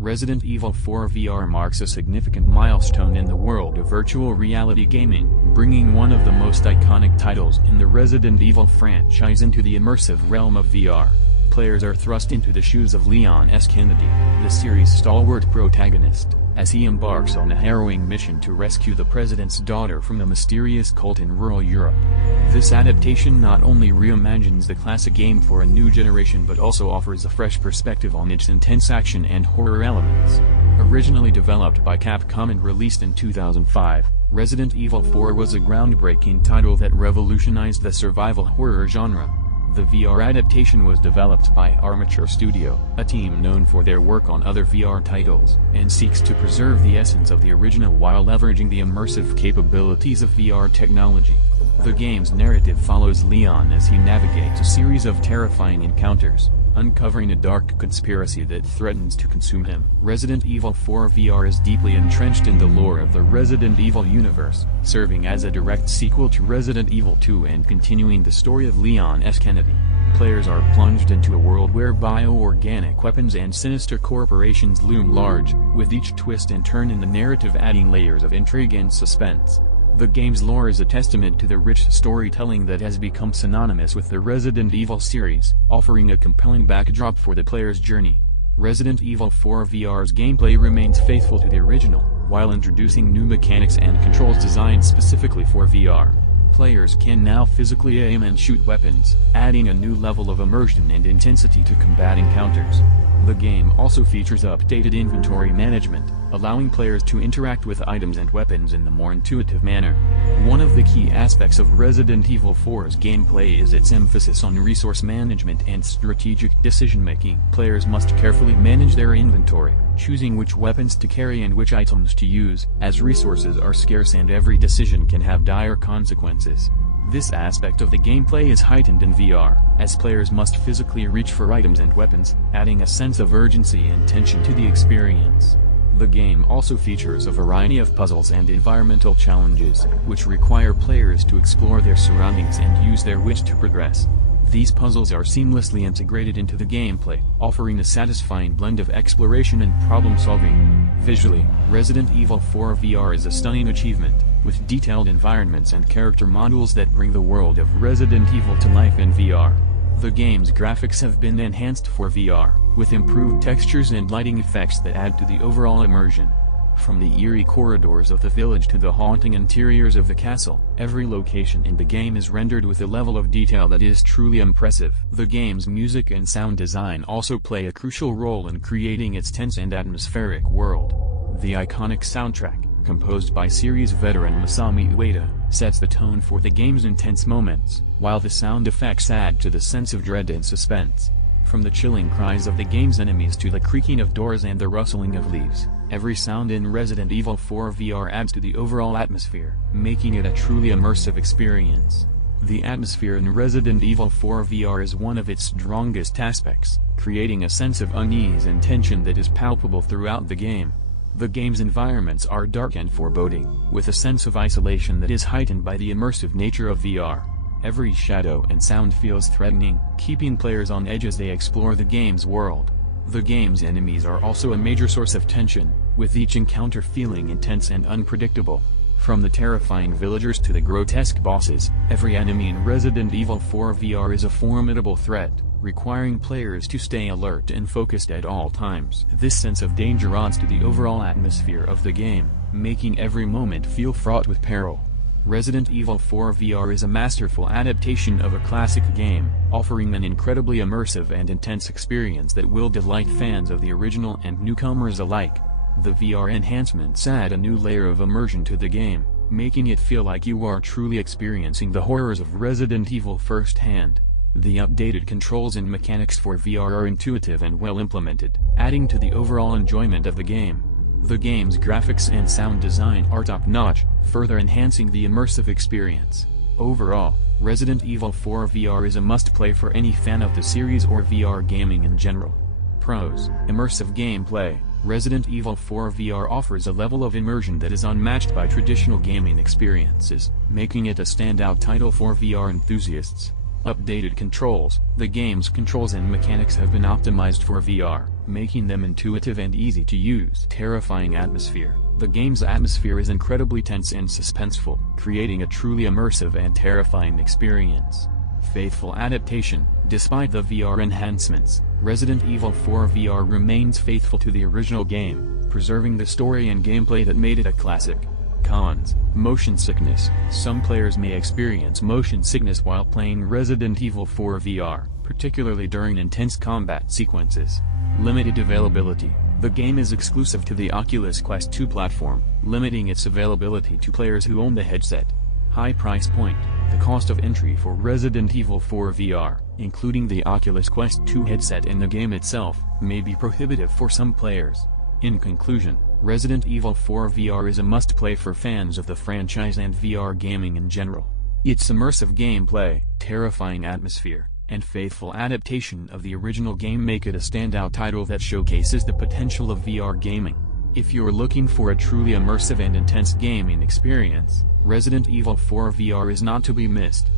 Resident Evil 4 VR marks a significant milestone in the world of virtual reality gaming, bringing one of the most iconic titles in the Resident Evil franchise into the immersive realm of VR. Players are thrust into the shoes of Leon S. Kennedy, the series' stalwart protagonist, as he embarks on a harrowing mission to rescue the president's daughter from a mysterious cult in rural Europe. This adaptation not only reimagines the classic game for a new generation but also offers a fresh perspective on its intense action and horror elements. Originally developed by Capcom and released in 2005, Resident Evil 4 was a groundbreaking title that revolutionized the survival horror genre. The VR adaptation was developed by Armature Studio, a team known for their work on other VR titles, and seeks to preserve the essence of the original while leveraging the immersive capabilities of VR technology. The game's narrative follows Leon as he navigates a series of terrifying encounters, uncovering a dark conspiracy that threatens to consume him. Resident Evil 4 VR is deeply entrenched in the lore of the Resident Evil universe, serving as a direct sequel to Resident Evil 2 and continuing the story of Leon S. Kennedy. Players are plunged into a world where bioorganic weapons and sinister corporations loom large, with each twist and turn in the narrative adding layers of intrigue and suspense. The game's lore is a testament to the rich storytelling that has become synonymous with the Resident Evil series, offering a compelling backdrop for the player's journey. Resident Evil 4 VR's gameplay remains faithful to the original, while introducing new mechanics and controls designed specifically for VR. Players can now physically aim and shoot weapons, adding a new level of immersion and intensity to combat encounters. The game also features updated inventory management, allowing players to interact with items and weapons in a more intuitive manner. One of the key aspects of Resident Evil 4's gameplay is its emphasis on resource management and strategic decision-making. Players must carefully manage their inventory, choosing which weapons to carry and which items to use, as resources are scarce and every decision can have dire consequences. This aspect of the gameplay is heightened in VR, as players must physically reach for items and weapons, adding a sense of urgency and tension to the experience. The game also features a variety of puzzles and environmental challenges, which require players to explore their surroundings and use their wit to progress. These puzzles are seamlessly integrated into the gameplay, offering a satisfying blend of exploration and problem-solving. Visually, Resident Evil 4 VR is a stunning achievement, with detailed environments and character models that bring the world of Resident Evil to life in VR. The game's graphics have been enhanced for VR, with improved textures and lighting effects that add to the overall immersion. From the eerie corridors of the village to the haunting interiors of the castle, every location in the game is rendered with a level of detail that is truly impressive. The game's music and sound design also play a crucial role in creating its tense and atmospheric world. The iconic soundtrack, composed by series veteran Masami Ueda, sets the tone for the game's intense moments, while the sound effects add to the sense of dread and suspense. From the chilling cries of the game's enemies to the creaking of doors and the rustling of leaves, every sound in Resident Evil 4 VR adds to the overall atmosphere, making it a truly immersive experience. The atmosphere in Resident Evil 4 VR is one of its strongest aspects, creating a sense of unease and tension that is palpable throughout the game. The game's environments are dark and foreboding, with a sense of isolation that is heightened by the immersive nature of VR. Every shadow and sound feels threatening, keeping players on edge as they explore the game's world. The game's enemies are also a major source of tension, with each encounter feeling intense and unpredictable. From the terrifying villagers to the grotesque bosses, every enemy in Resident Evil 4 VR is a formidable threat, requiring players to stay alert and focused at all times. This sense of danger adds to the overall atmosphere of the game, making every moment feel fraught with peril. Resident Evil 4 VR is a masterful adaptation of a classic game, offering an incredibly immersive and intense experience that will delight fans of the original and newcomers alike. The VR enhancements add a new layer of immersion to the game, making it feel like you are truly experiencing the horrors of Resident Evil firsthand. The updated controls and mechanics for VR are intuitive and well implemented, adding to the overall enjoyment of the game. The game's graphics and sound design are top-notch, further enhancing the immersive experience. Overall, Resident Evil 4 VR is a must-play for any fan of the series or VR gaming in general. Pros: immersive gameplay. Resident Evil 4 VR offers a level of immersion that is unmatched by traditional gaming experiences, making it a standout title for VR enthusiasts. Updated controls. The game's controls and mechanics have been optimized for VR, making them intuitive and easy to use. Terrifying atmosphere. The game's atmosphere is incredibly tense and suspenseful, creating a truly immersive and terrifying experience. Faithful adaptation. Despite the VR enhancements, Resident Evil 4 VR remains faithful to the original game, preserving the story and gameplay that made it a classic. Cons. Motion sickness. Some players may experience motion sickness while playing Resident Evil 4 VR, particularly during intense combat sequences. Limited availability. The game is exclusive to the Oculus Quest 2 platform, limiting its availability to players who own the headset. High price point. The cost of entry for Resident Evil 4 VR, including the Oculus Quest 2 headset and the game itself, may be prohibitive for some players. In conclusion, Resident Evil 4 VR is a must-play for fans of the franchise and VR gaming in general. Its immersive gameplay, terrifying atmosphere, and faithful adaptation of the original game make it a standout title that showcases the potential of VR gaming. If you're looking for a truly immersive and intense gaming experience, Resident Evil 4 VR is not to be missed.